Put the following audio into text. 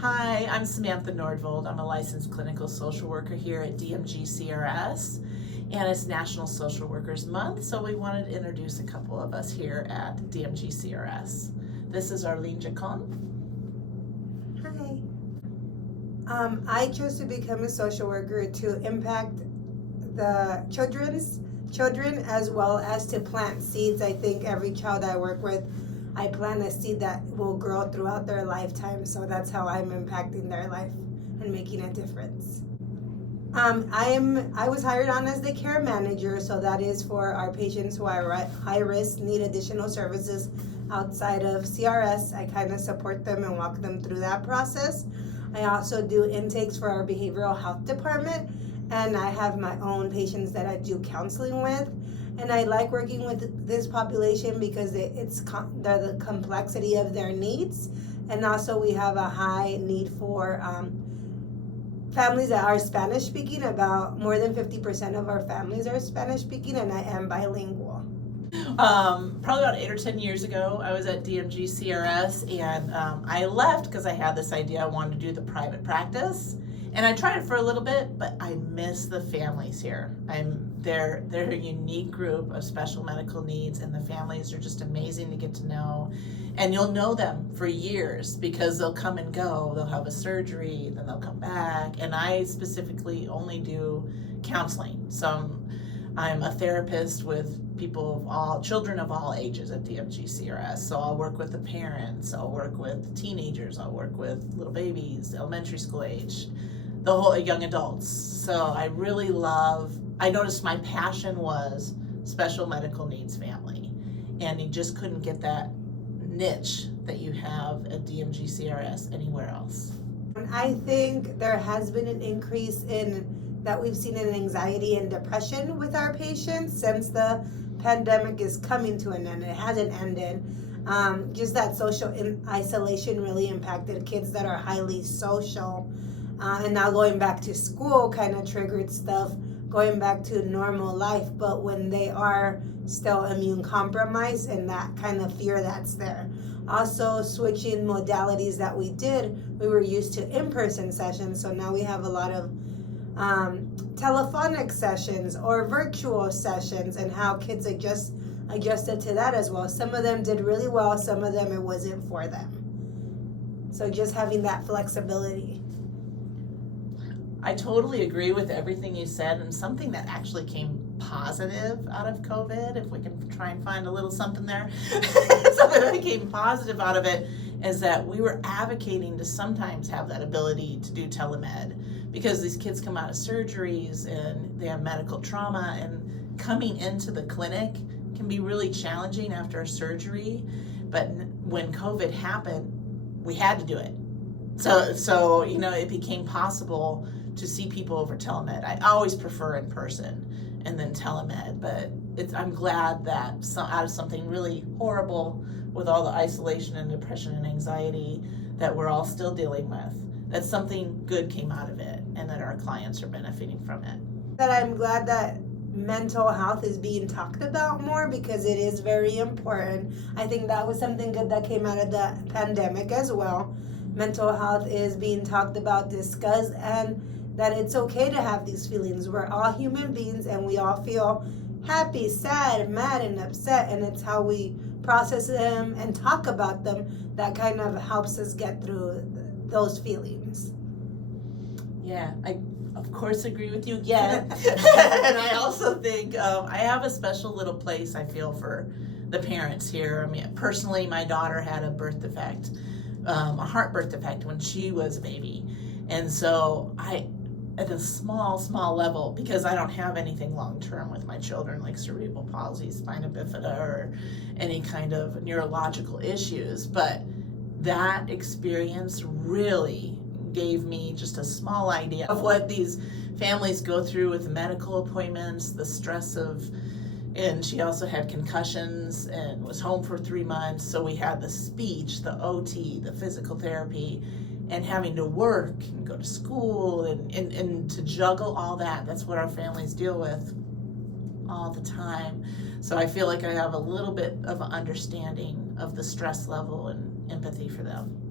Hi, I'm Samantha Nordvold. I'm a licensed clinical social worker here at DMG CRS, and it's National Social Workers Month, so we wanted to introduce a couple of us here at DMG CRS. This is Arlene Jacon. Hi. I chose to become a social worker to impact the children as well as to plant seeds. I think every child I work with, I plant a seed that will grow throughout their lifetime. So that's how I'm impacting their life and making a difference. I was hired on as the care manager, so that is for our patients who are at high risk, need additional services outside of CRS. I kind of support them and walk them through that process. I also do intakes for our behavioral health department, and I have my own patients that I do counseling with. And I like working with this population because they're the complexity of their needs, and also we have a high need for families that are Spanish speaking. About more than 50% of our families are Spanish speaking, and I am bilingual. Probably about 8 or 10 years ago, I was at DMG CRS, and I left because I had this idea I wanted to do the private practice. And I tried it for a little bit, but I miss the families here. They're a unique group of special medical needs, and the families are just amazing to get to know. And you'll know them for years because they'll come and go. They'll have a surgery, then they'll come back. And I specifically only do counseling. So I'm a therapist with children of all ages at DMG CRS. So I'll work with the parents, I'll work with teenagers, I'll work with little babies, elementary school age, the whole young adults. So I noticed my passion was special medical needs family, and you just couldn't get that niche that you have at DMG CRS anywhere else. I think there has been an increase that we've seen in anxiety and depression with our patients since the pandemic is coming to an end. It hasn't ended. Just that social isolation really impacted kids that are highly social. And now going back to school kind of triggered stuff, going back to normal life, but when they are still immune compromised and that kind of fear that's there. Also switching modalities that we were used to in-person sessions, so now we have a lot of telephonic sessions or virtual sessions, and how kids adjusted to that as well. Some of them did really well, some of them it wasn't for them. So just having that flexibility. I totally agree with everything you said, and something that actually came positive out of COVID, if we can try and find a little something there, something that came positive out of it is that we were advocating to sometimes have that ability to do telemed, because these kids come out of surgeries and they have medical trauma, and coming into the clinic can be really challenging after a surgery. But when COVID happened, we had to do it. So it became possible to see people over telemed. I always prefer in person and then telemed, but I'm glad that out of something really horrible with all the isolation and depression and anxiety that we're all still dealing with, that something good came out of it and that our clients are benefiting from it. That I'm glad that mental health is being talked about more, because it is very important. I think that was something good that came out of the pandemic as well. Mental health is being talked about, discussed, and that it's okay to have these feelings. We're all human beings and we all feel happy, sad, mad, and upset, and it's how we process them and talk about them that kind of helps us get through those feelings. Yeah, I of course agree with you again. And I also think I have a special little place I feel for the parents here. I mean, personally, my daughter had a birth defect, a heart birth defect when she was a baby. And so at a small level, because I don't have anything long-term with my children like cerebral palsy, spina bifida, or any kind of neurological issues, but that experience really gave me just a small idea of what these families go through with medical appointments, the stress and she also had concussions and was home for 3 months. So we had the speech, the OT, the physical therapy, and having to work and go to school and to juggle all that. That's what our families deal with all the time. So I feel like I have a little bit of an understanding of the stress level and empathy for them.